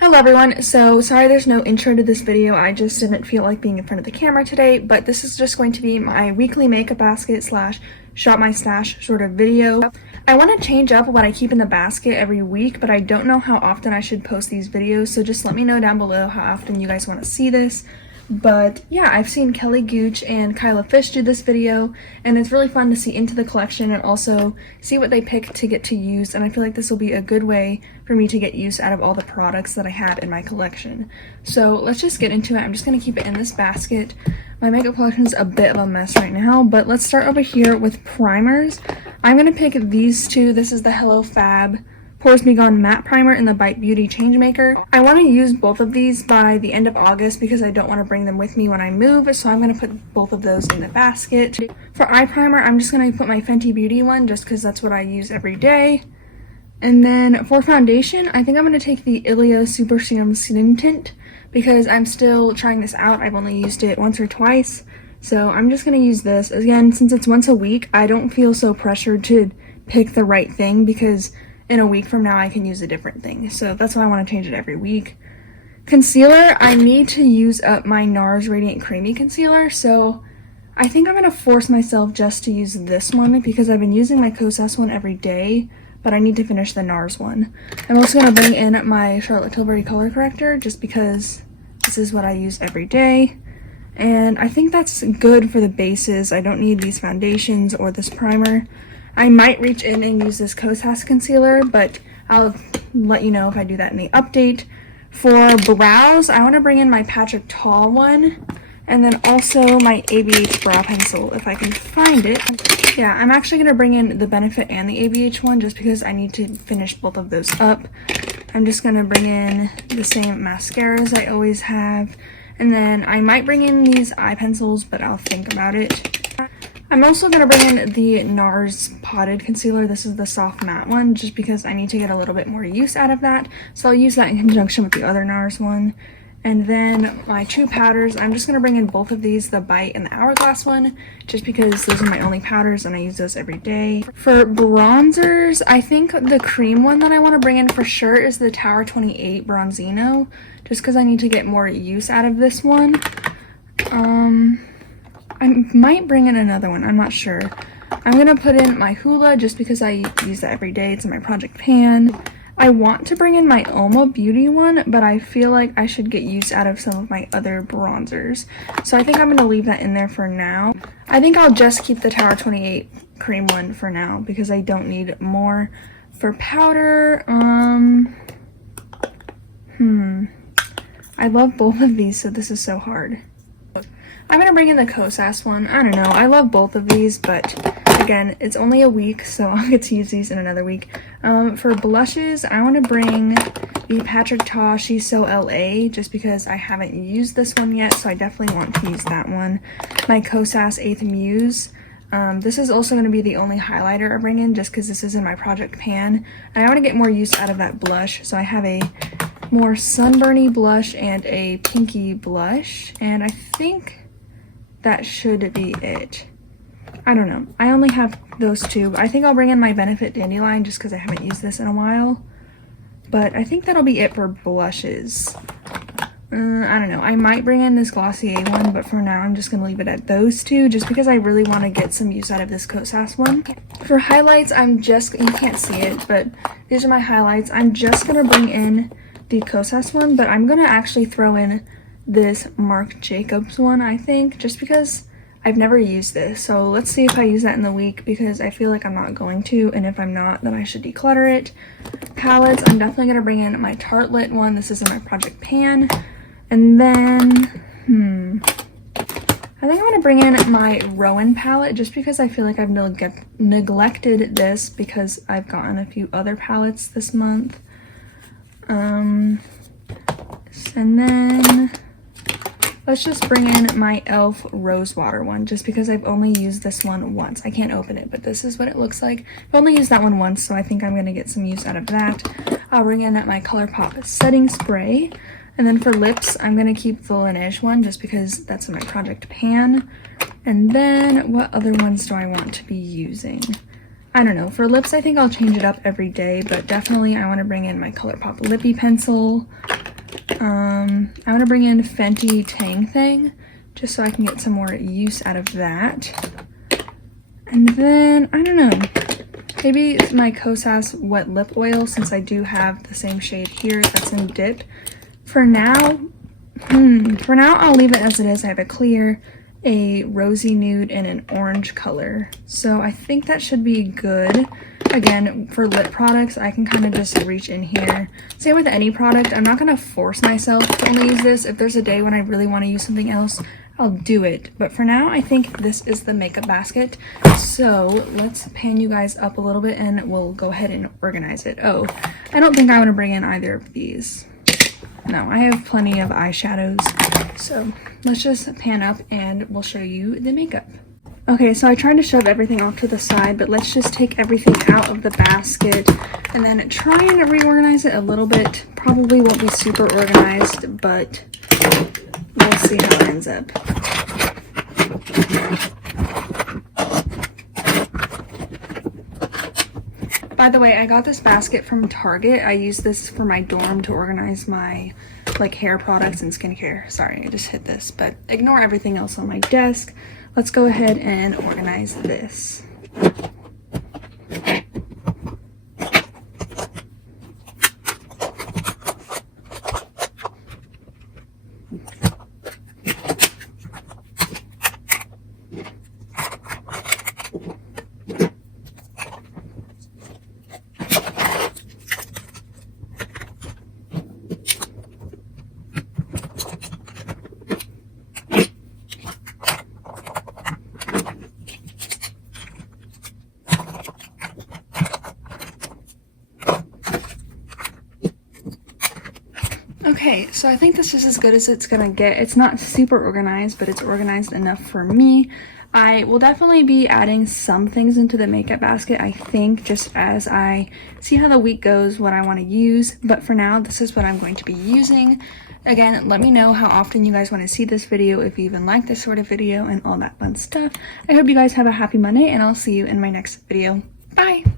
Hello everyone, so sorry there's no intro to this video. I just didn't feel like being in front of the camera today, but this is just going to be my weekly makeup basket slash shop my stash sort of video. I want to change up what I keep in the basket every week, but I don't know how often I should post these videos, so just let me know down below how often you guys want to see this. But yeah, I've seen Kelly Gooch and Kyla Fish do this video, and it's really fun to see into the collection and also see what they pick to get to use, and I feel like this will be a good way for me to get use out of all the products that I have in my collection. So let's just get into it. I'm just going to keep it in this basket. My makeup collection is a bit of a mess right now, but let's start over here with primers. I'm going to pick these two. This is the Hello Fab Pores Be Gone Matte Primer and the Bite Beauty Changemaker. I want to use both of these by the end of August because I don't want to bring them with me when I move, so I'm going to put both of those in the basket. For eye primer, I'm just going to put my Fenty Beauty one just because that's what I use every day. And then for foundation, I think I'm going to take the Ilio Super Serum Skin Tint because I'm still trying this out. I've only used it once or twice, so I'm just going to use this. Again, since it's once a week, I don't feel so pressured to pick the right thing because in a week from now I can use a different thing, so that's why I want to change it every week. Concealer, I need to use up my Nars Radiant Creamy Concealer, so I think I'm going to force myself just to use this one because I've been using my Kosas one every day, but I need to finish the Nars one. I'm also going to bring in my Charlotte Tilbury color corrector just because this is what I use every day, and I think that's good for the bases. I don't need these foundations or this primer. I might reach in and use this Kosas concealer, but I'll let you know if I do that in the update. For brows, I want to bring in my Patrick Tall one, and then also my ABH brow pencil if I can find it. Yeah, I'm actually going to bring in the Benefit and the ABH one just because I need to finish both of those up. I'm just going to bring in the same mascaras I always have, and then I might bring in these eye pencils, but I'll think about it. I'm also going to bring in the Nars Potted Concealer. This is the soft matte one, just because I need to get a little bit more use out of that. So I'll use that in conjunction with the other Nars one. And then my True Powders, I'm just going to bring in both of these, the Bite and the Hourglass one, just because those are my only powders and I use those every day. For bronzers, I think the cream one that I want to bring in for sure is the Tower 28 Bronzino, just because I need to get more use out of this one. I might bring in another one, I'm not sure. I'm going to put in my Hoola just because I use that every day. It's in my project pan. I want to bring in my Oma Beauty one, but I feel like I should get use out of some of my other bronzers. So I think I'm going to leave that in there for now. I think I'll just keep the Tower 28 cream one for now because I don't need more. For powder, I love both of these, so this is so hard. I'm going to bring in the Kosas one. I don't know. I love both of these, but again, it's only a week, so I'll get to use these in another week. For blushes, I want to bring the Patrick Ta She's So LA just because I haven't used this one yet, so I definitely want to use that one. My Kosas 8th Muse. This is also going to be the only highlighter I bring in just because this is in my project pan. And I want to get more use out of that blush, so I have a more sunburny blush and a pinky blush, and I think that should be it. I don't know. I only have those two. I think I'll bring in my Benefit Dandelion just because I haven't used this in a while. But I think that'll be it for blushes. I don't know. I might bring in this Glossier one, but for now I'm just going to leave it at those two just because I really want to get some use out of this Kosas one. For highlights, you can't see it, but these are my highlights. I'm just going to bring in the Kosas one, but I'm going to actually throw in this Marc Jacobs one, I think, just because I've never used this. So let's see if I use that in the week because I feel like I'm not going to, and if I'm not, then I should declutter it. Palettes, I'm definitely going to bring in my Tartelette one. This is in my project pan. And then, I think I'm going to bring in my Rowan palette just because I feel like I've neglected this because I've gotten a few other palettes this month. And then let's just bring in my e.l.f. Rosewater one just because I've only used this one once. I can't open it, but this is what it looks like. I've only used that one once, so I think I'm going to get some use out of that. I'll bring in my ColourPop setting spray. And then for lips, I'm going to keep the Laneige one just because that's in my project pan. And then what other ones do I want to be using? I don't know. For lips, I think I'll change it up every day, but definitely I want to bring in my ColourPop Lippy Pencil. I'm gonna bring in Fenty Tang Thing just so I can get some more use out of that. And then, I don't know, maybe it's my Kosas Wet Lip Oil, since I do have the same shade here that's in Dip. For now, I'll leave it as it is. I have a clear, a rosy nude, and an orange color. So I think that should be good. Again, for lip products, I can kind of just reach in here. Same with any product. I'm not going to force myself to only use this. If there's a day when I really want to use something else, I'll do it. But for now, I think this is the makeup basket. So let's pan you guys up a little bit and we'll go ahead and organize it. Oh, I don't think I want to bring in either of these. No, I have plenty of eyeshadows. So let's just pan up and we'll show you the makeup. Okay, so I tried to shove everything off to the side, but let's just take everything out of the basket and then try and reorganize it a little bit. Probably won't be super organized, but we'll see how it ends up. By the way, I got this basket from Target. I use this for my dorm to organize my hair products and skincare. Sorry, I just hit this, but ignore everything else on my desk. Let's go ahead and organize this. Okay, so I think this is as good as it's gonna get. It's not super organized, but it's organized enough for me. I will definitely be adding some things into the makeup basket, I think, just as I see how the week goes, what I want to use. But for now, this is what I'm going to be using. Again, let me know how often you guys want to see this video, if you even like this sort of video and all that fun stuff. I hope you guys have a happy Monday, and I'll see you in my next video. Bye!